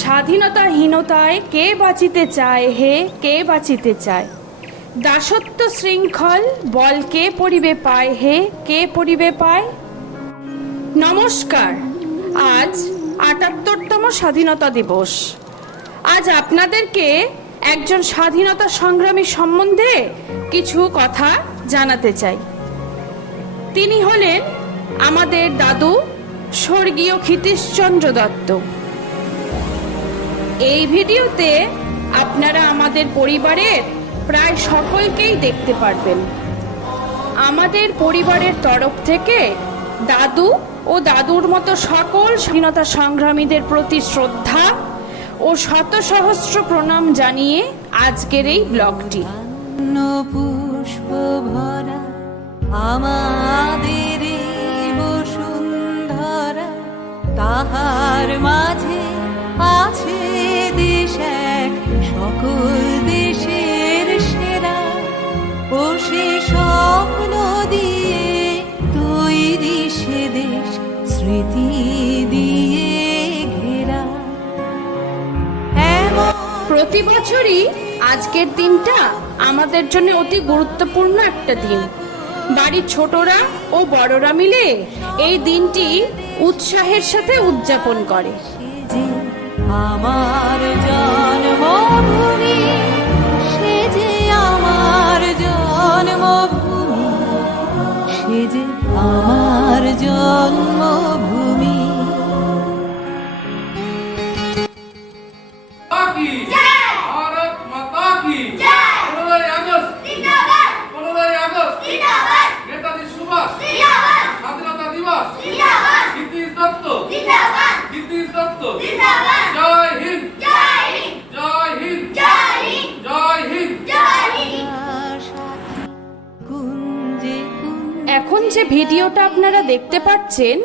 স্বাধীনতাহীনতায় কে বাঁচিতে চায় হে, কে বাঁচিতে চায়? দাসত্ব শৃঙ্খল বল কে পড়িবে পায় হে, কে পড়িবে পায়? নমস্কার। আজ ৭৮তম স্বাধীনতা দিবস। আজ আপনাদেরকে একজন স্বাধীনতা সংগ্রামী সম্বন্ধে কিছু কথা জানাতে চাই। তিনি হলেন আমাদের দাদু স্বর্গীয় ক্ষিতীশচন্দ্র দত্ত। এই ভিডিওতে আপনারা আমাদের পরিবারের প্রায় সকলকেই দেখতে পারবেন। আমাদের পরিবারের তরফ থেকে দাদু ও দাদুর মতো সকল স্বাধীনতা সংগ্রামীদের প্রতি শ্রদ্ধা ও শত সহস্র প্রণাম জানিয়ে আজকের এই ব্লগটি। পুষ্প ভরা আমাদের বসুন্ধরা, তাহার মাঝে আছে দেশ এক সকল দেশের সেরা, ও সে স্বপ্ন দিয়ে তৈরি সে দেশ স্মৃতি দিয়ে ঘেরা। প্রতি বছরই আজকের দিনটা আমাদের জন্য অতি গুরুত্বপূর্ণ একটা দিন। বাড়ির ছোটরা ও বড়রা মিলে এই দিনটি উৎসাহের সাথে উদযাপন করে। আমার জন্মভূমি, সে যে আমার জন্মভূমি, সে যে আমার জন্মভূমি। भारत माता की 15 আগস্ট জিন্দাবাদ, 15 আগস্ট জিন্দাবাদ, নেতাজি সুভাষ জিন্দাবাদ, স্বাধীনতা দিবস জিন্দাবাদ, ক্ষিতীশ দত্ত জিন্দাবাদ, ক্ষিতীশ দত্ত জিন্দাবাদ, জয় হিন্দ, জয় হিন্দ, জয় হিন্দ, জয় হিন্দ, জয় হিন্দ, জয় হিন্দ। এখন যে ভিডিওটা আপনারা দেখতে পাচ্ছেন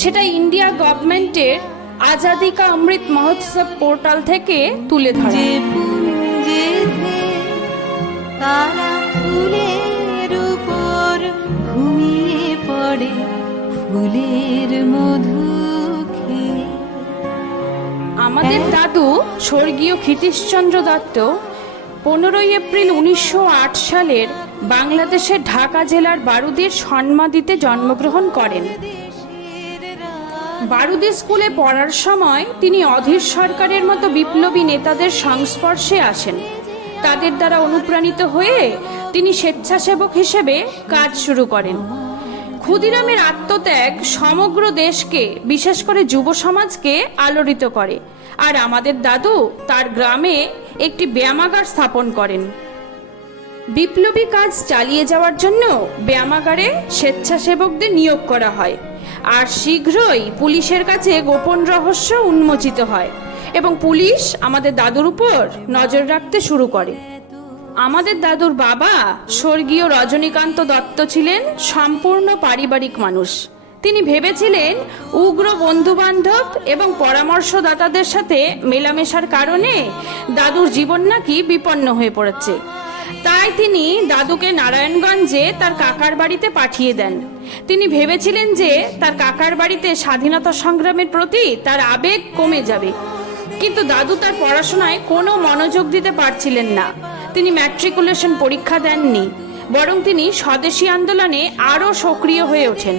সেটা ইন্ডিয়া গভর্নমেন্টের আজাদি কা অমৃত মহোৎসব পোর্টাল থেকে তুলে ধরা। তারা ফুলের উপর ঘুমিয়ে পড়ে ফুলের মধু খেয়ে। আমাদের দাদু স্বর্গীয় ক্ষিতীশচন্দ্র দত্ত 15 এপ্রিল 1908 সালের বাংলাদেশের ঢাকা জেলার বারুদির সন্মাদিতে জন্মগ্রহণ করেন। বারুদি স্কুলে পড়ার সময় তিনি অধীর সরকারের মতো বিপ্লবী নেতাদের সংস্পর্শে আসেন। তাদের দ্বারা অনুপ্রাণিত হয়ে তিনি স্বেচ্ছাসেবক হিসেবে কাজ শুরু করেন। ক্ষুদিরামের আত্মত্যাগ সমগ্র দেশকে, বিশেষ করে যুব সমাজকে আলোড়িত করে। আর আমাদের দাদু তার গ্রামে একটি ব্যায়ামাগার স্থাপন করেন। বিপ্লবী কাজ চালিয়ে যাওয়ার জন্য ব্যায়ামাগারে স্বেচ্ছাসেবকদের নিয়োগ করা হয়। আর শীঘ্রই পুলিশের কাছে গোপন রহস্য উন্মোচিত হয় এবং পুলিশ আমাদের দাদুর উপর নজর রাখতে শুরু করে। আমাদের দাদুর বাবা স্বর্গীয় রজনীকান্ত দত্ত ছিলেন সম্পূর্ণ পারিবারিক মানুষ। তিনি ভেবেছিলেন উগ্র বন্ধুবান্ধব এবং পরামর্শদাতাদের সাথে মেলামেশার কারণে দাদুর জীবন নাকি বিপন্ন হয়ে পড়েছে। তাই তিনি দাদুকে নারায়ণগঞ্জে তার কাকার বাড়িতে পাঠিয়ে দেন। তিনি ভেবেছিলেন যে তার কাকার বাড়িতে স্বাধীনতা সংগ্রামের প্রতি তার আবেগ কমে যাবে, কিন্তু দাদু তার পড়াশোনায় কোনো মনোযোগ দিতে পারছিলেন না। তিনি ম্যাট্রিকুলেশন পরীক্ষা দেননি, বরং তিনি স্বদেশী আন্দোলনে আরও সক্রিয় হয়ে ওঠেন।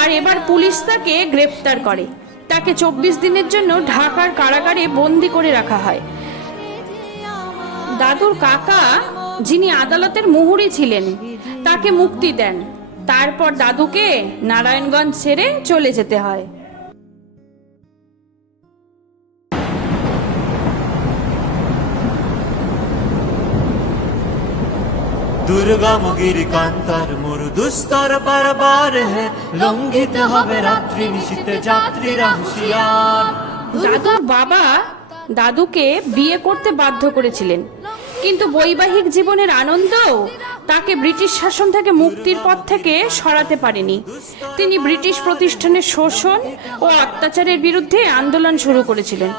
আর এবার পুলিশ তাকে গ্রেপ্তার করে। তাকে 24 দিনের জন্য ঢাকার কারাগারে বন্দি করে রাখা হয়। দাদুর কাকা, যিনি আদালতের মুহুরি ছিলেন, তাকে মুক্তি দেন। তারপর দাদুকে নারায়ণগঞ্জ ছেড়ে চলে যেতে হয়। দুর্গম গিরিকান্তার মরু দুস্তর পারবার হে, লঙ্ঘিত হবে রাত্রি নিশীথে যাত্রীরা হুঁশিয়ার। দাদুর বাবা দাদুকে বিয়ে করতে বাধ্য করেছিলেন, কিন্তু বৈবাহিক জীবনের আনন্দ তাকে ব্রিটিশ শাসন থেকে মুক্তির পথ থেকে সরাতে পারেনি। তিনি ব্রিটিশ প্রতিষ্ঠানের শোষণ ও অত্যাচারের বিরুদ্ধে আন্দোলন শুরু করেছিলেন।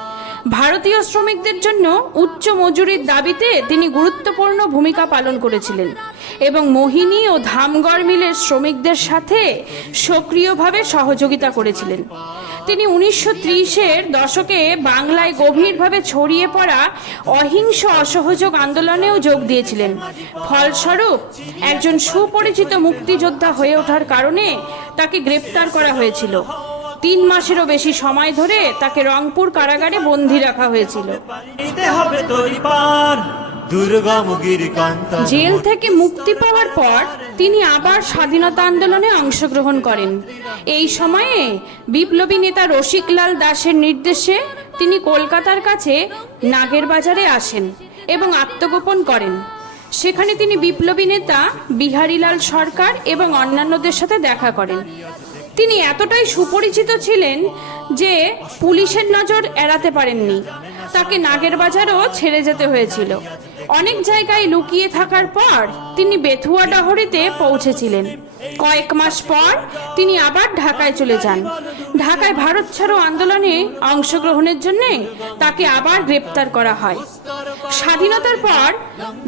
ভারতীয় শ্রমিকদের জন্য উচ্চ মজুরির দাবিতে তিনি গুরুত্বপূর্ণ ভূমিকা পালন করেছিলেন এবং মোহিনী ও ধামগড় মিলের শ্রমিকদের সাথে সক্রিয়ভাবে সহযোগিতা করেছিলেন। তিনি 1930-এর দশকে বাংলায় গভীরভাবে ছড়িয়ে পড়া অহিংস অসহযোগ আন্দোলনেও যোগ দিয়েছিলেন। ফলস্বরূপ একজন সুপরিচিত মুক্তিযোদ্ধা হয়ে ওঠার কারণে তাকে গ্রেপ্তার করা হয়েছিল। 3 মাসেরও বেশি সময় ধরে তাকে রংপুর কারাগারে বন্দী রাখা হয়েছিল। নিতে হবে তরি পার দুর্গম গিরিকান্তার জেল থেকে মুক্তি পাওয়ার পর তিনি আবার স্বাধীনতা আন্দোলনে অংশগ্রহণ করেন। এই সময়ে বিপ্লবী নেতা রসিকলাল দাসের নির্দেশে তিনি কলকাতার কাছে নাগেরবাজারে আসেন এবং আত্মগোপন করেন। সেখানে তিনি বিপ্লবী নেতা বিহারীলাল সরকার এবং অন্যান্যদের সাথে দেখা করেন। তিনি এতটাই সুপরিচিত ছিলেন যে পুলিশের নজর এড়াতে পারেননি। তাকে নাগেরবাজারও ছেড়ে যেতে হয়েছিল। অনেক জায়গায় লুকিয়ে থাকার পর তিনি বেথুয়া ডহরিতে পৌঁছেছিলেন। কয়েক মাস পর তিনি আবার ঢাকায় চলে যান। ঢাকায় ভারত ছাড়ো আন্দোলনে অংশগ্রহণের জন্য তাকে আবার গ্রেপ্তার করা হয়। স্বাধীনতার পর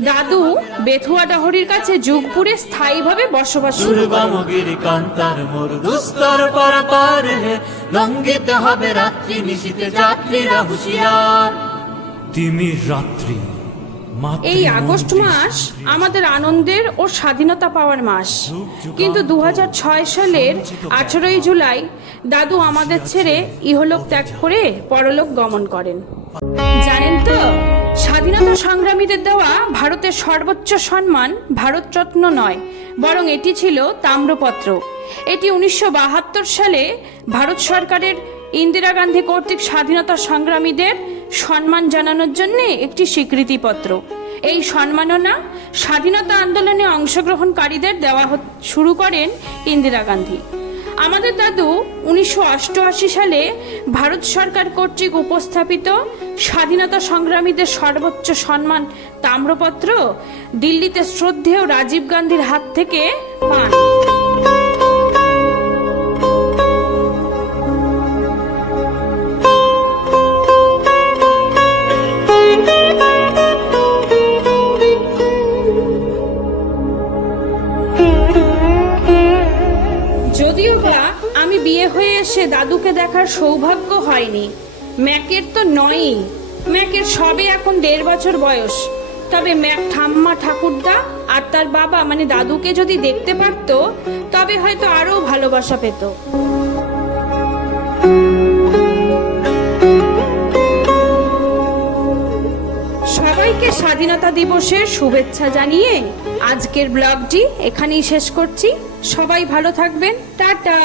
দাদু বেথুয়া ডহরির কাছে যুগপুরে স্থায়ীভাবে বসবাস শুরু করেন। দুর্গম গিরিকান্তার মোর দুস্তর পারাপার হে লঙ্ঘিতে হবে রাত্রি নিশীতে যাত্রীরা হুঁশিয়ার তিমির রাত্রি এই আগস্ট মাস আমাদের আনন্দের ও স্বাধীনতা পাওয়ার মাস, কিন্তু 2006 সালের 18ই জুলাই দাদু আমাদের ছেড়ে ইহলোক ত্যাগ করে পরলোক গমন করেন। জানেন তো, স্বাধীনতা সংগ্রামীদের দেওয়া ভারতের সর্বোচ্চ সম্মান ভারতরত্ন নয়, বরং এটি ছিল তাম্রপত্র। এটি 1972 সালে ভারত সরকারের ইন্দিরা গান্ধী কর্তৃক স্বাধীনতা সংগ্রামীদের সম্মান জানানোর জন্য একটি স্বীকৃতিপত্র। এই সম্মাননা স্বাধীনতা আন্দোলনে অংশগ্রহণকারীদের দেওয়া শুরু করেন ইন্দিরা গান্ধী। আমাদের দাদু 1988 সালে ভারত সরকার কর্তৃক উপস্থাপিত স্বাধীনতা সংগ্রামীদের সর্বোচ্চ সম্মান তাম্রপত্র দিল্লিতে শ্রদ্ধেয় রাজীব গান্ধীর হাত থেকে পান। যদিও বা আমি বিয়ে হয়ে এসে দাদুকে দেখার সৌভাগ্য হয়নি। ম্যাকের তো নয়ই, ম্যাকের সবে এখন 1.5 বছর বয়স। তবে ম্যাক ঠাম্মা ঠাকুরদা আর তার বাবা মানে দাদুকে যদি দেখতে পারতো তবে হয়তো আরো ভালোবাসা পেত। সবাইকে স্বাধীনতা দিবসের শুভেচ্ছা জানিয়ে আজকের ব্লগটি এখানেই শেষ করছি। সবাই ভালো থাকবেন, টাটা।